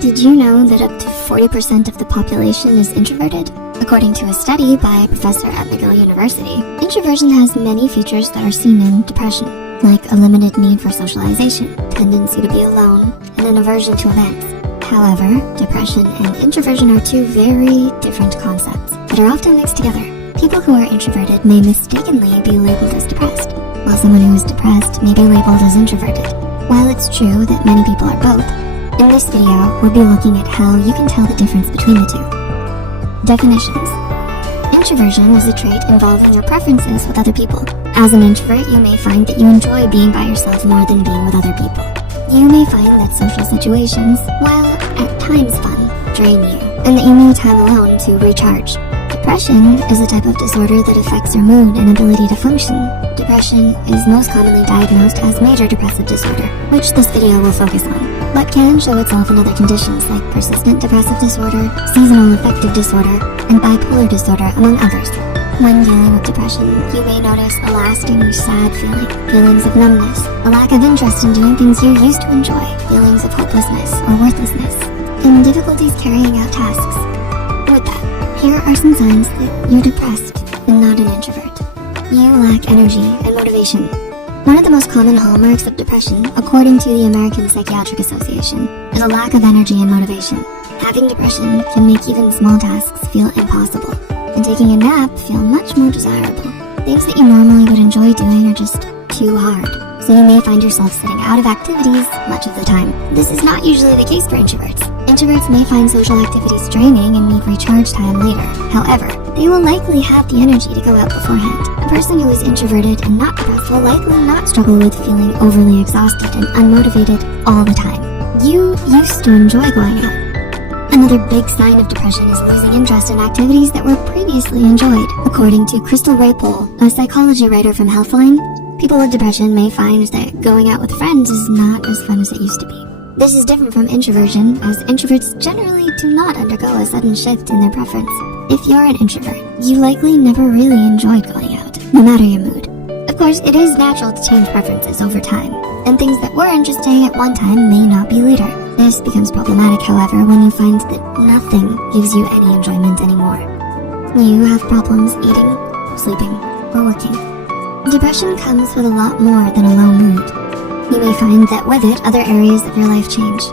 Did you know that up to 40% of the population is introverted? According to a study by a professor at McGill University, introversion has many features that are seen in depression, like a limited need for socialization, tendency to be alone, and an aversion to events. However, depression and introversion are two very different concepts that are often mixed together. People who are introverted may mistakenly be labeled as depressed, while someone who is depressed may be labeled as introverted. While it's true that many people are both, in this video, we'll be looking at how you can tell the difference between the two. Definitions. Introversion is a trait involving your preferences with other people. As an introvert, you may find that you enjoy being by yourself more than being with other people. You may find that social situations, while at times fun, drain you, and that you need time alone to recharge. Depression is a type of disorder that affects your mood and ability to function. Depression is most commonly diagnosed as major depressive disorder, which this video will focus on, but can show itself in other conditions like persistent depressive disorder, seasonal affective disorder, and bipolar disorder, among others. When dealing with depression, you may notice a lasting, sad feeling, feelings of numbness, a lack of interest in doing things you used to enjoy, feelings of hopelessness or worthlessness, and difficulties carrying out tasks. With that, here are some signs that you're depressed and not an introvert. You lack energy and motivation. One of the most common hallmarks of depression, according to the American Psychiatric Association, is a lack of energy and motivation. Having depression can make even small tasks feel impossible, and taking a nap feel much more desirable. Things that you normally would enjoy doing are just too hard, so you may find yourself sitting out of activities much of the time. This is not usually the case for introverts. Introverts may find social activities draining and need recharge time later. However, they will likely have the energy to go out beforehand. A person who is introverted and not depressed will likely not struggle with feeling overly exhausted and unmotivated all the time. You used to enjoy going out. Another big sign of depression is losing interest in activities that were previously enjoyed. According to Crystal Ray-Pole, a psychology writer from Healthline, people with depression may find that going out with friends is not as fun as it used to be. This is different from introversion, as introverts generally do not undergo a sudden shift in their preference. If you're an introvert, you likely never really enjoyed going out, no matter your mood. Of course, it is natural to change preferences over time, and things that were interesting at one time may not be later. This becomes problematic, however, when you find that nothing gives you any enjoyment anymore. You have problems eating, sleeping, or working. Depression comes with a lot more than a low mood. You may find that with it, other areas of your life change.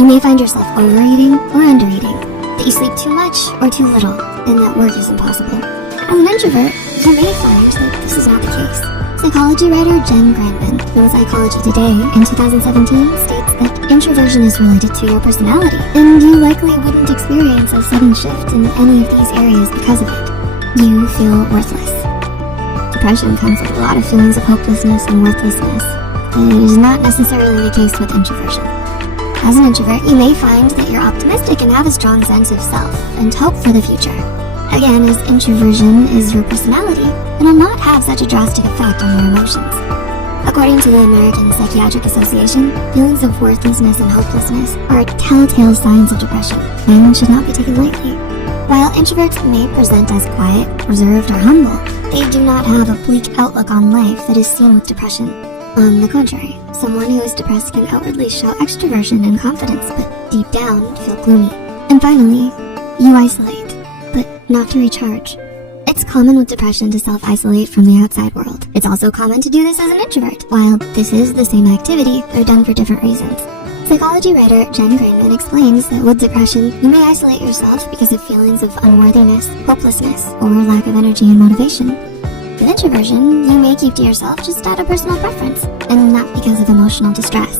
You may find yourself overeating or undereating, that you sleep too much or too little, and that work is impossible. As an introvert, you may find that this is not the case. Psychology writer Jen Granman in Psychology Today in 2017 states that introversion is related to your personality, and you likely wouldn't experience a sudden shift in any of these areas because of it. You feel worthless. Depression comes with a lot of feelings of hopelessness and worthlessness. It is not necessarily the case with introversion. As an introvert, you may find that you're optimistic and have a strong sense of self and hope for the future. Again, as introversion is your personality, it will not have such a drastic effect on your emotions. According to the American Psychiatric Association, feelings of worthlessness and hopelessness are telltale signs of depression and should not be taken lightly. While introverts may present as quiet, reserved, or humble, they do not have a bleak outlook on life that is seen with depression. On the contrary, someone who is depressed can outwardly show extroversion and confidence, but deep down feel gloomy. And finally, you isolate, but not to recharge. It's common with depression to self-isolate from the outside world. It's also common to do this as an introvert. While this is the same activity, they're done for different reasons. Psychology writer Jen Granman explains that with depression, you may isolate yourself because of feelings of unworthiness, hopelessness, or lack of energy and motivation. With introversion, you may keep to yourself just out of personal preference, and not because of emotional distress.